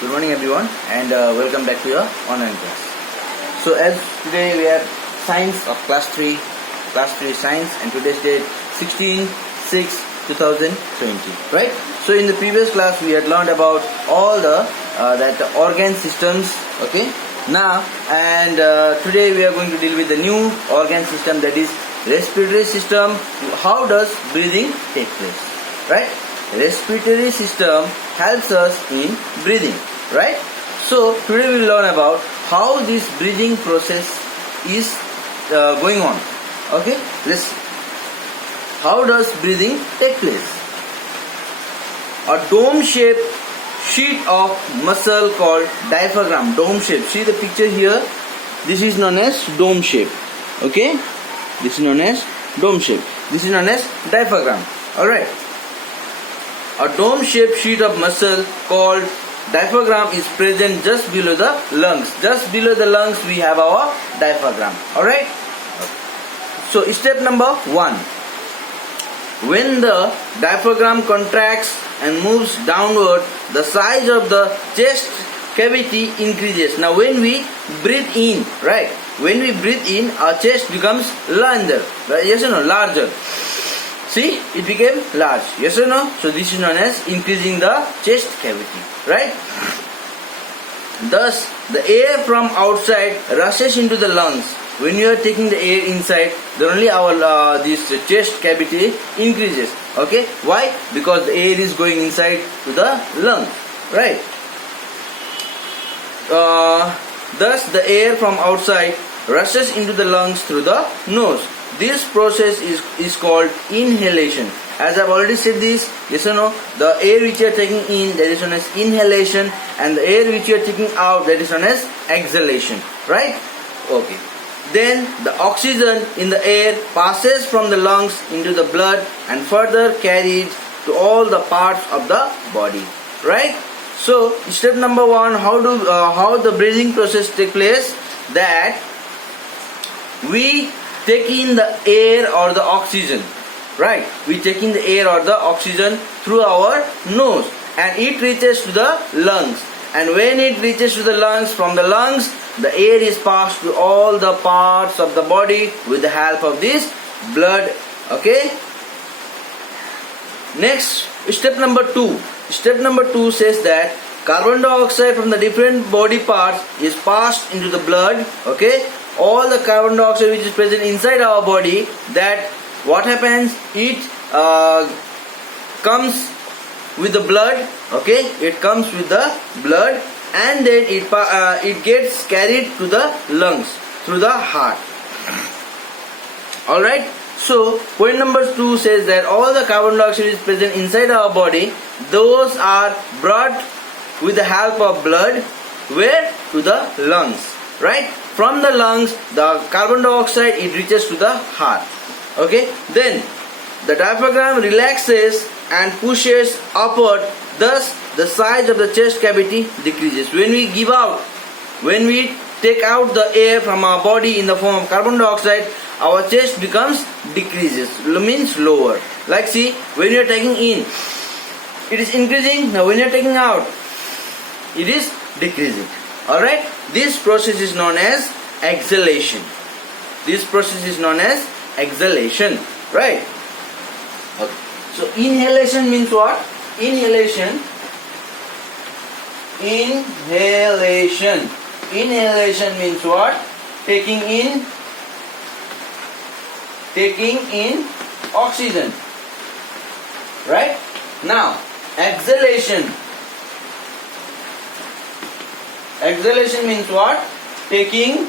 Good morning everyone, and welcome back to your online class. So as today we have science of class 3 science, and today's date 16/6/2020, right? So in the previous class we had learned about all the organ systems, okay? Now today we are going to deal with the new organ system, that is respiratory system. How does breathing take place, right? Respiratory system helps us in breathing, right? So today we will learn about how this breathing process is going on. Okay, let's see. How does breathing take place? A dome-shaped sheet of muscle called diaphragm. Dome shape. See the picture here. This is known as dome shape. Okay, this is known as dome shape. This is known as diaphragm. All right. A dome-shaped sheet of muscle called diaphragm is present just below the lungs. Just below the lungs we have our diaphragm. Alright? So step number 1. When the diaphragm contracts and moves downward, the size of the chest cavity increases. Now when we breathe in, right? When we breathe in, our chest becomes larger. Yes or no? Larger. See, it became large. Yes or no? So this is known as increasing the chest cavity, right? Thus, the air from outside rushes into the lungs. When you are taking the air inside, then only our this chest cavity increases. Okay? Why? Because the air is going inside to the lungs, right? Thus, the air from outside rushes into the lungs through the nose. This process is called inhalation. As I've already said this, yes or no? The air which you are taking in, that is known as inhalation, and the air which you are taking out, that is known as exhalation. Right? Okay. Then the oxygen in the air passes from the lungs into the blood and further carried to all the parts of the body. Right? So step number 1, how the breathing process take place? That we take in the air or the oxygen, right? We take in the air or the oxygen through our nose, and it reaches to the lungs. And when it reaches to the lungs, from the lungs, the air is passed to all the parts of the body with the help of this blood. Okay. Next, step number 2. Step number 2 says that carbon dioxide from the different body parts is passed into the blood. Okay. All the carbon dioxide which is present inside our body, that what happens, it comes with the blood. Okay, it comes with the blood, and then it gets carried to the lungs through the heart. Alright, so point number 2 says that all the carbon dioxide is present inside our body, those are brought with the help of blood where? To the lungs. Right? From the lungs, the carbon dioxide, it reaches to the heart. Okay? Then the diaphragm relaxes and pushes upward. Thus, the size of the chest cavity decreases. When we take out the air from our body in the form of carbon dioxide, our chest becomes decreases. Means lower. Like see, when you are taking in, it is increasing. Now when you are taking out, it is decreasing. Alright, this process is known as exhalation. This process is known as exhalation. Right? Okay. So inhalation means what? Inhalation means what? Taking in oxygen. Right? Now, exhalation means what? Taking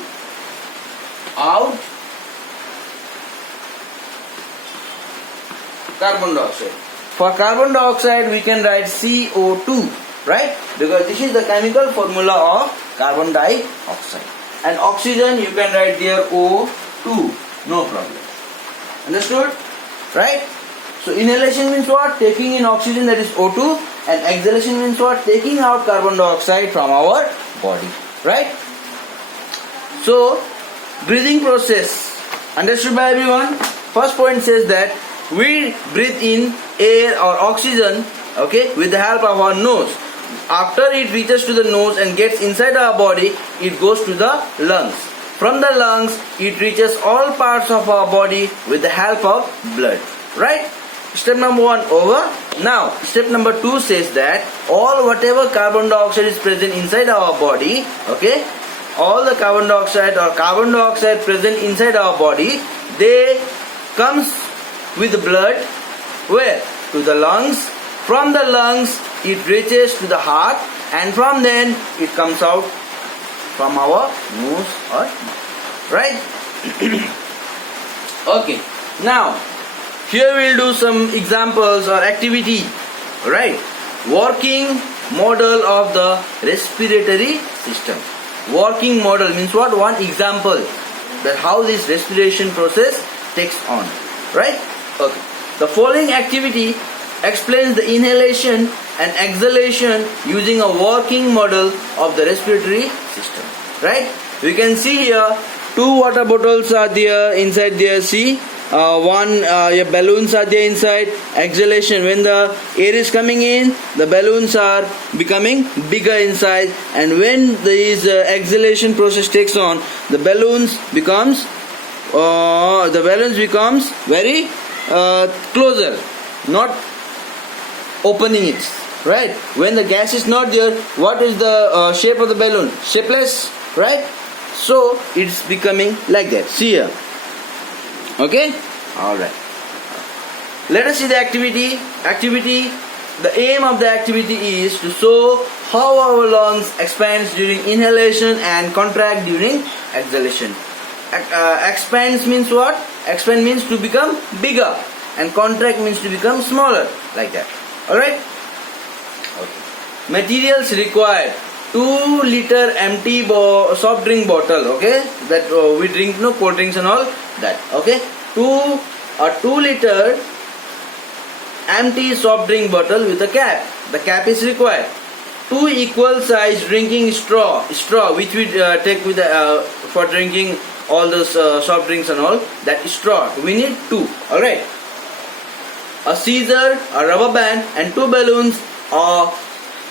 out carbon dioxide. For carbon dioxide we can write CO2, right? Because this is the chemical formula of carbon dioxide. And oxygen you can write there O2, no problem. Understood? Right? So inhalation means what? Taking in oxygen, that is O2, and exhalation means what? Taking out carbon dioxide from our body. Right? So breathing process understood by everyone. First point says that we breathe in air or oxygen, okay, with the help of our nose. after it reaches to the nose and gets inside our body, it goes to the lungs. From the lungs, it reaches all parts of our body with the help of blood. Right? Step number 1 over. Now, step number 2 says that all whatever carbon dioxide is present inside our body, okay, all the carbon dioxide or carbon dioxide present inside our body, they comes with the blood where? To the lungs. From the lungs, it reaches to the heart, and from then it comes out from our nose or mouth. Right? Okay. Now, here we'll do some examples or activity. Right? Working model of the respiratory system. Working model means what? One example that how this respiration process takes on. Right? Okay. The following activity explains the inhalation and exhalation using a working model of the respiratory system. Right? We can see here 2 water bottles are there inside there. See, balloons are there inside. Exhalation, when the air is coming in, the balloons are becoming bigger inside, and when this exhalation process takes on, the balloons becomes very closer, not opening it. Right? When the gas is not there, what is the shape of the balloon? Shapeless. Right? So it's becoming like that. See here. Okay? Alright. Let us see the activity. The aim of the activity is to show how our lungs expands during inhalation and contract during exhalation. Expands means what? Expand means to become bigger, and contract means to become smaller, like that. Alright? Okay. Materials required: 2 liter empty soft drink bottle, okay, that we drink cold drinks and all that, okay. 2 liter empty soft drink bottle with a cap. The cap is required. 2 equal size drinking straw which we take with for drinking all those soft drinks and all, that straw we need 2. Alright. A scissor, a rubber band, and 2 balloons, a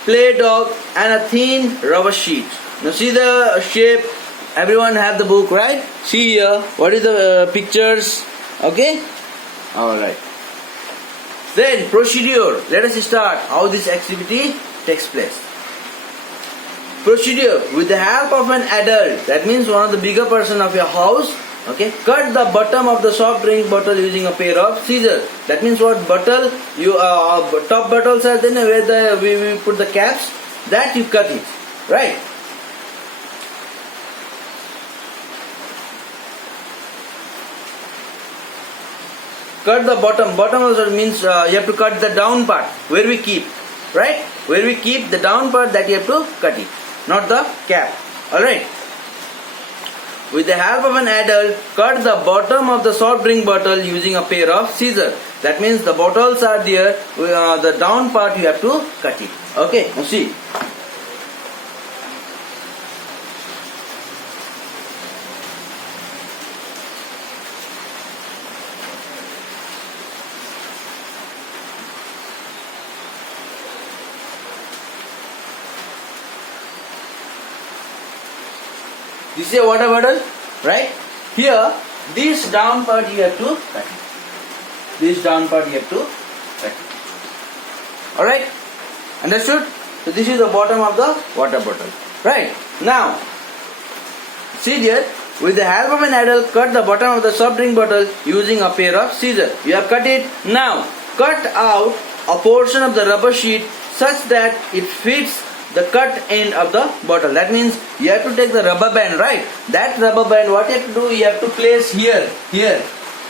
play dog, and a thin rubber sheet. Now see the shape. Everyone have the book, right? See here, what is the pictures? Okay? Alright. Then procedure. Let us start how this activity takes place. Procedure: with the help of an adult, that means one of the bigger person of your house, okay, cut the bottom of the soft drink bottle using a pair of scissors. That means what? Bottle, you top bottles are then where we put the caps, that you cut it, right? Cut the bottom also means you have to cut the down part where we keep, right? Where we keep the down part, that you have to cut it, not the cap. Alright. With the help of an adult, cut the bottom of the soft drink bottle using a pair of scissors. That means the bottles are there, the down part you have to cut it. Okay, now see. This is a water bottle, right? Here, this down part you have to cut it. This down part you have to cut it. Alright? Understood? So this is the bottom of the water bottle. Right? Now, see there, with the help of an adult, cut the bottom of the soft drink bottle using a pair of scissors. You have cut it. Now, cut out a portion of the rubber sheet such that it fits the cut end of the bottle. That means you have to take the rubber band, right? That rubber band, what you have to do, you have to place here.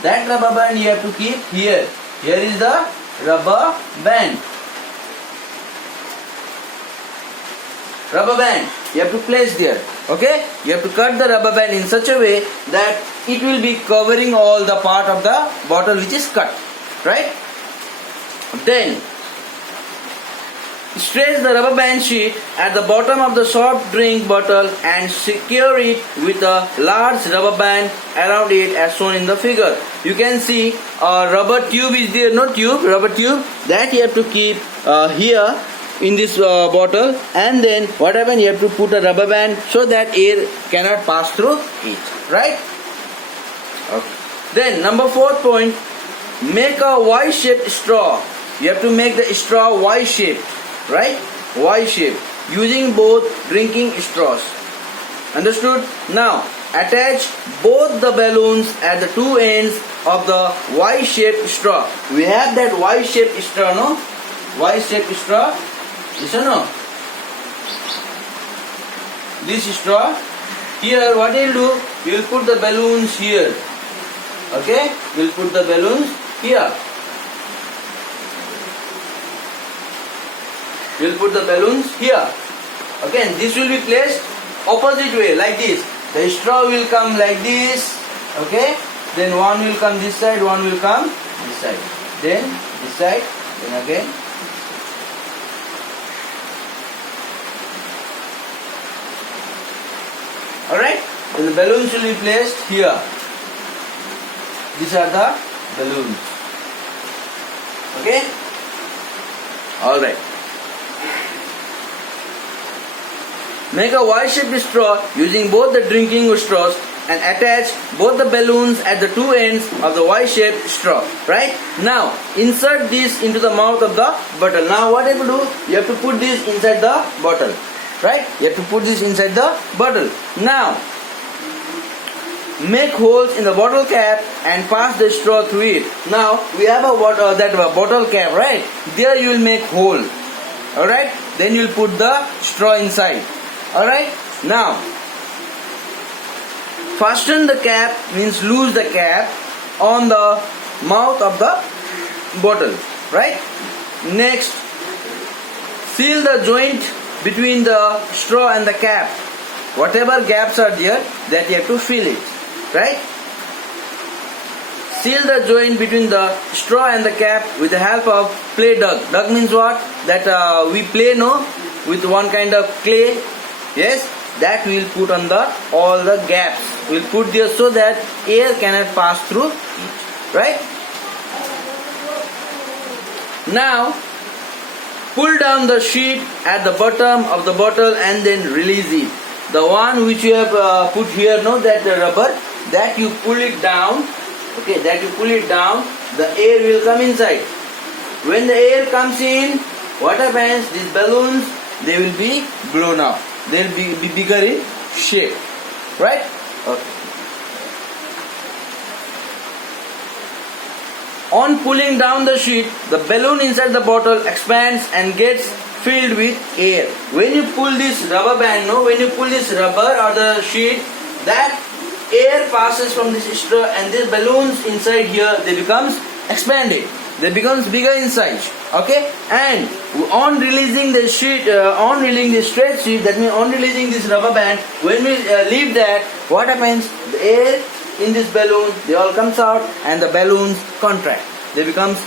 That rubber band you have to keep here. Here is the rubber band. Rubber band you have to place there. Okay? You have to cut the rubber band in such a way that it will be covering all the part of the bottle which is cut. Right? Then stretch the rubber band sheet at the bottom of the soft drink bottle and secure it with a large rubber band around it as shown in the figure. You can see a rubber tube is there, rubber tube that you have to keep here in this bottle, and then what happens, you have to put a rubber band so that air cannot pass through it, right? Okay. Then number 4th point, make a Y-shaped straw. You have to make the straw Y-shaped, right? Y-shaped, using both drinking straws. Understood? Now attach both the balloons at the two ends of the Y-shaped straw. We have that Y-shaped straw, no? Y-shaped straw. Listen, no? This straw. Here what you will do, you will put the balloons here. Okay? We will put the balloons here. We will put the balloons here. Okay? And this will be placed opposite way, like this. The straw will come like this. Okay? Then one will come this side, one will come this side. Then this side, then again. Alright? Then the balloons will be placed here. These are the balloons. Okay? Alright. Make a Y-shaped straw using both the drinking straws and attach both the balloons at the two ends of the Y-shaped straw. Right? Now, insert this into the mouth of the bottle. Now, what you have to do? You have to put this inside the bottle. Right? You have to put this inside the bottle. Now, make holes in the bottle cap and pass the straw through it. Now, we have a bottle cap, right? There you will make hole. Alright? Then you will put the straw inside. Alright? Now, fasten the cap, means loose the cap on the mouth of the bottle. Right? Next, seal the joint between the straw and the cap. Whatever gaps are there, that you have to fill it. Right? Seal the joint between the straw and the cap with the help of play dug. Dug means what? That we play, no? With one kind of clay. Yes? That we will put on the all the gaps. We will put there so that air cannot pass through it. Right? Now, pull down the sheet at the bottom of the bottle and then release it. The one which you have put here, no, that the rubber, that you pull it down. Okay, that you pull it down, the air will come inside. When the air comes in, what happens? These balloons, they will be blown up. They will be bigger in shape. Right? Okay. On pulling down the sheet, the balloon inside the bottle expands and gets filled with air. When you pull this rubber band, no, when you pull this rubber or the sheet, that air passes from this straw and these balloons inside here, they becomes expanded. They becomes bigger in size. Okay? And on releasing the sheet, on releasing the straight sheet, that means on releasing this rubber band, when we leave that, what happens? The air in this balloon, they all comes out and the balloons contract. They becomes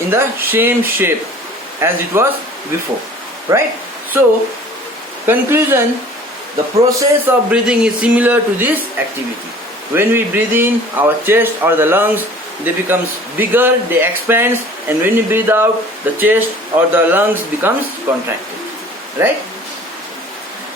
in the same shape as it was before. Right? So, conclusion, the process of breathing is similar to this activity. When we breathe in, our chest or the lungs, they becomes bigger, they expands, and when you breathe out, the chest or the lungs becomes contracted. Right?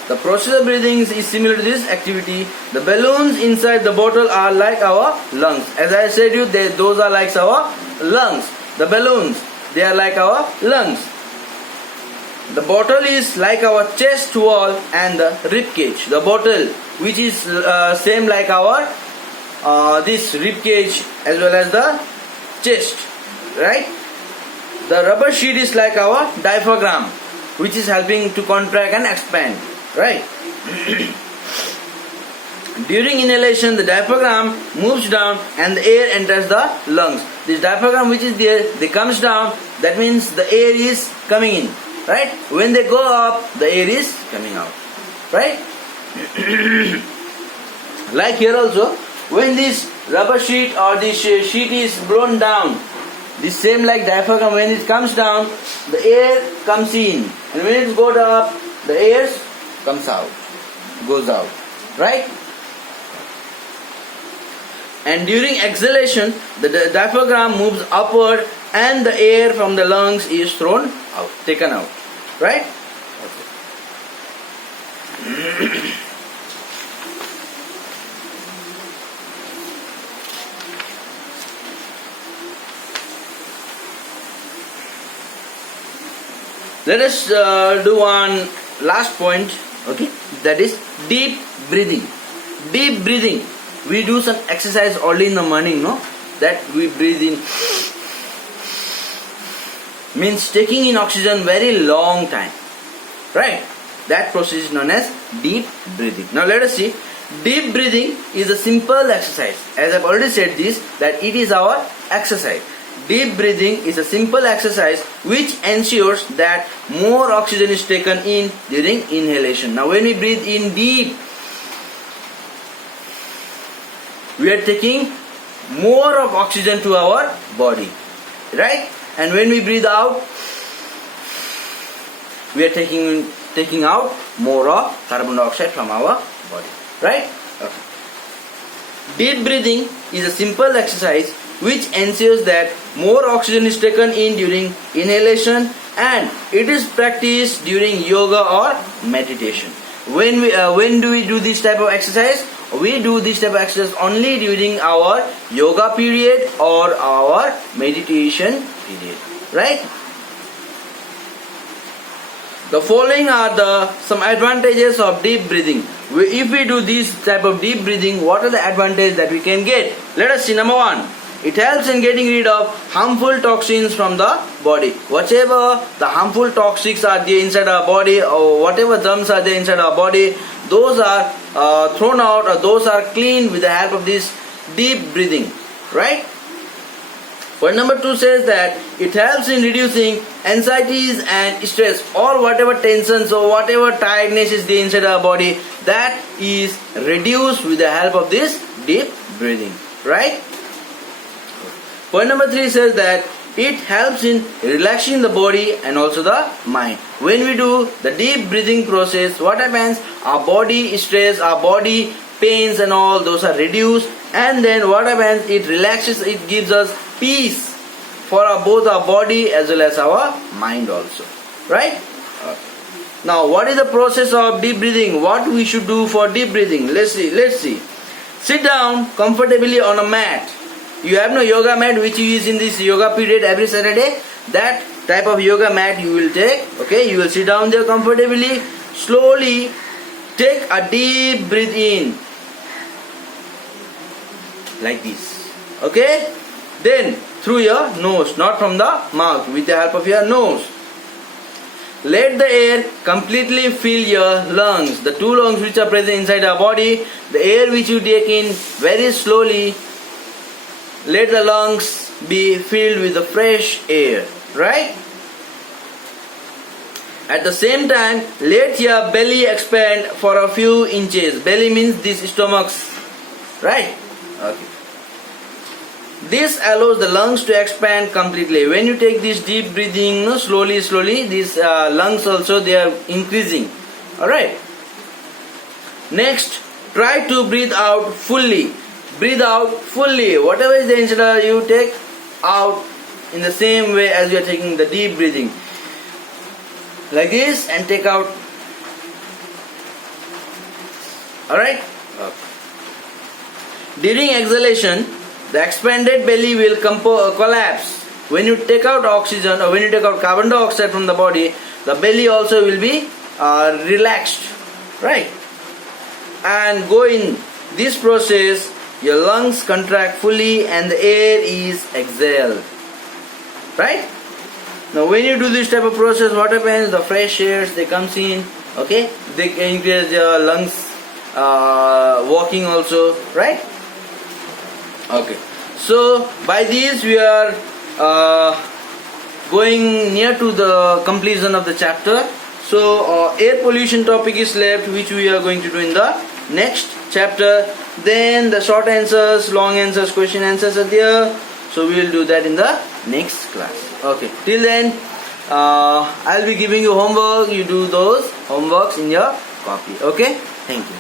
The process of breathing is similar to this activity. The balloons inside the bottle are like our lungs. As I said you, those are like our lungs. The balloons, they are like our lungs. The bottle is like our chest wall and the rib cage. The bottle, which is same like our this rib cage as well as the chest, right? The rubber sheet is like our diaphragm, which is helping to contract and expand, right? During inhalation, the diaphragm moves down and the air enters the lungs. This diaphragm which is there, they comes down, that means the air is coming in, right? When they go up, the air is coming out, right? Like here also, when this rubber sheet or this sheet is blown down, this same like diaphragm, when it comes down, the air comes in, and when it goes up, the air comes out, goes out, right? and during exhalation the diaphragm moves upward and the air from the lungs is thrown out, taken out, right? Okay. Let us do one last point, okay, that is deep breathing. Deep breathing, we do some exercise early in the morning, no, that we breathe in, means taking in oxygen very long time, right? That process is known as deep breathing. Now let us see, deep breathing is a simple exercise. As I've already said this, that it is our exercise. Deep breathing is a simple exercise which ensures that more oxygen is taken in during inhalation. Now when we breathe in deep, we are taking more of oxygen to our body, right? And when we breathe out, we are taking out more of carbon dioxide from our body, right? Okay. Deep breathing is a simple exercise which ensures that more oxygen is taken in during inhalation, and it is practiced during yoga or meditation. When do we do this type of exercise? We do this type of exercise only during our yoga period or our meditation period, right? The following are some advantages of deep breathing. If we do this type of deep breathing, what are the advantages that we can get? Let us see. Number one, it helps in getting rid of harmful toxins from the body. Whatever the harmful toxics are there inside our body, or whatever germs are there inside our body, those are thrown out, or those are cleaned with the help of this deep breathing, right? Point number 2 says that it helps in reducing anxieties and stress, or whatever tensions or whatever tiredness is there inside our body, that is reduced with the help of this deep breathing, right? Point number 3 says that it helps in relaxing the body and also the mind. When we do the deep breathing process, what happens? Our body stress, our body pains and all those are reduced, and then what happens? It relaxes, it gives us peace for both our body as well as our mind also, right? Okay. Now what is the process of deep breathing? What we should do for deep breathing? Let's see. Sit down comfortably on a mat. You have no yoga mat which you use in this yoga period every Saturday. That type of yoga mat you will take. Okay, you will sit down there comfortably. Slowly take a deep breath in, like this. Okay, then through your nose, not from the mouth, with the help of your nose. Let the air completely fill your lungs. The two lungs which are present inside our body, the air which you take in very slowly, let the lungs be filled with the fresh air, right? At the same time, let your belly expand for a few inches. Belly means this stomachs, right? Okay. This allows the lungs to expand completely. When you take this deep breathing, slowly, these lungs also, they are increasing. Alright. Next, try to breathe out fully. Breathe out fully. Whatever is the inside, you take out in the same way as you are taking the deep breathing. Like this, and take out. Alright? Okay. During exhalation, the expanded belly will collapse. When you take out oxygen, or when you take out carbon dioxide from the body, the belly also will be relaxed, right? And go in this process, your lungs contract fully and the air is exhaled, right? Now when you do this type of process, what happens? The fresh airs, they comes in, okay? They increase your lungs walking also, right? Okay, so by this we are going near to the completion of the chapter. So air pollution topic is left, which we are going to do in the next chapter. Then the short answers, long answers, question answers are there. So we will do that in the next class. Okay, till then I'll be giving you homework. You do those homeworks in your copy. Okay, thank you.